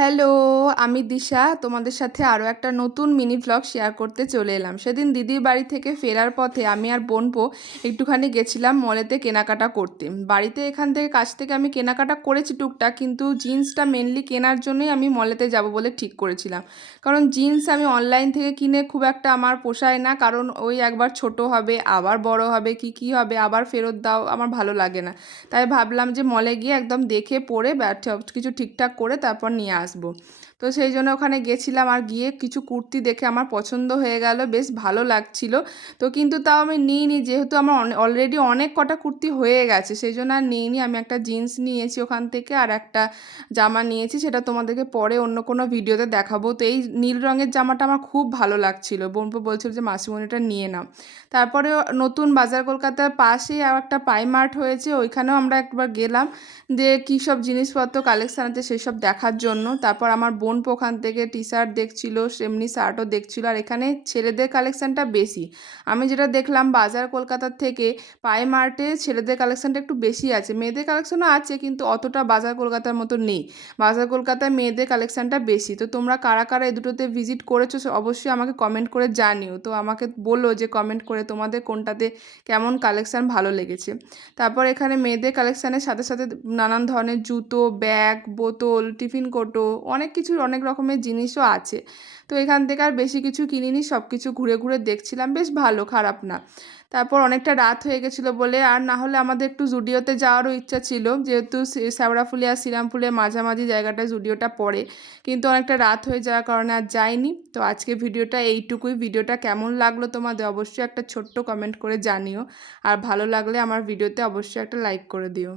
Hello, আমি দিশা। তোমাদের সাথে আরও একটা নতুন মিনি ভ্লগ শেয়ার করতে চলে এলাম। সেদিন দিদির বাড়ি থেকে ফেরার পথে আমি আর বোনপো একটুখানি গেছিলাম মলেতে কেনাকাটা করতে। বাড়িতে এখান থেকে কাছ থেকে আমি কেনাকাটা করেছি টুকটাক, কিন্তু জিন্সটা মেনলি কেনার জন্যই আমি মলেতে যাব বলে ঠিক করেছিলাম। কারণ জিন্স আমি অনলাইন থেকে কিনে খুব একটা আমার পোষায় না, কারণ ওই একবার ছোট হবে, আবার বড় হবে, কি হবে, আবার ফেরত দাও, আমার ভালো লাগে না। তাই ভাবলাম যে মলে গিয়ে একদম দেখে পরে সব কিছু ঠিকঠাক করে তারপর নিয়ে আসবো। তো সেই জন্য ওখানে গেছিলাম, আর গিয়ে কিছু কুর্তি দেখে আমার পছন্দ হয়ে গেল, বেশ ভালো লাগছিল। তো কিন্তু তাও আমি নিইনি, যেহেতু আমার অলরেডি অনেক কটা কুর্তি হয়ে গেছে, সেই জন্য আর নিইনি। আমি একটা জিন্স নিয়েছি ওখান থেকে, আর একটা জামা নিয়েছি, সেটা তোমাদেরকে পরে অন্য কোনো ভিডিওতে দেখাবো। তো এই নীল রঙের জামাটা আমার খুব ভালো লাগছিল, বোনপো বলছিল যে মাসিমণিটা নিয়ে নাও। তারপরে নতুন বাজার কলকাতার পাশেই আর একটা পাই মার্ট হয়েছে, ওইখানেও আমরা একবার গেলাম, যে কী সব জিনিসপত্র কালেকশান আছে সেসব দেখার জন্য। তারপর আমার বোন ওখান থেকে টি শার্ট দেখছিল, সেমনি শার্টও দেখছিল। আর এখানে ছেলেদের কালেকশানটা বেশি। আমি যেটা দেখলাম বাজার কলকাতার থেকে পাই মার্টে ছেলেদের কালেকশানটা একটু বেশি আছে, মেয়েদের কালেকশানও আছে কিন্তু অতটা বাজার কলকাতার মতো নেই। বাজার কলকাতায় মেয়েদের কালেকশানটা বেশি। তো তোমরা কারা কারা এই দুটোতে ভিজিট করেছো অবশ্যই আমাকে কমেন্ট করে জানিও। তো আমাকে বলো যে কমেন্ট করে তোমাদের কোনটাতে কেমন কালেকশান ভালো লেগেছে। তারপর এখানে মেয়েদের কালেকশানের সাথে সাথে নানান ধরনের জুতো, ব্যাগ, বোতল, টিফিন কৌটো, অনেক কিছু অনেক রকমের জিনিসও আছে। তো এখান থেকে আর বেশি কিছু কিনিনি, সব কিছু ঘুরে ঘুরে দেখছিলাম, বেশ ভালো, খারাপ না। তারপর অনেকটা রাত হয়ে গেছিলো বলে, আর না হলে আমাদের একটু জুডিওতে যাওয়ারও ইচ্ছা ছিল, যেহেতু শ্যাওড়াফুলি আর শ্রীরামপুলের মাঝামাঝি জায়গাটায় জুডিওটা পড়ে, কিন্তু অনেকটা রাত হয়ে যাওয়ার কারণে আর যাইনি। তো আজকে ভিডিওটা এইটুকুই। ভিডিওটা কেমন লাগলো তোমাদের অবশ্যই একটা ছোট্ট কমেন্ট করে জানিও, আর ভালো লাগলে আমার ভিডিওতে অবশ্যই একটা লাইক করে দিও।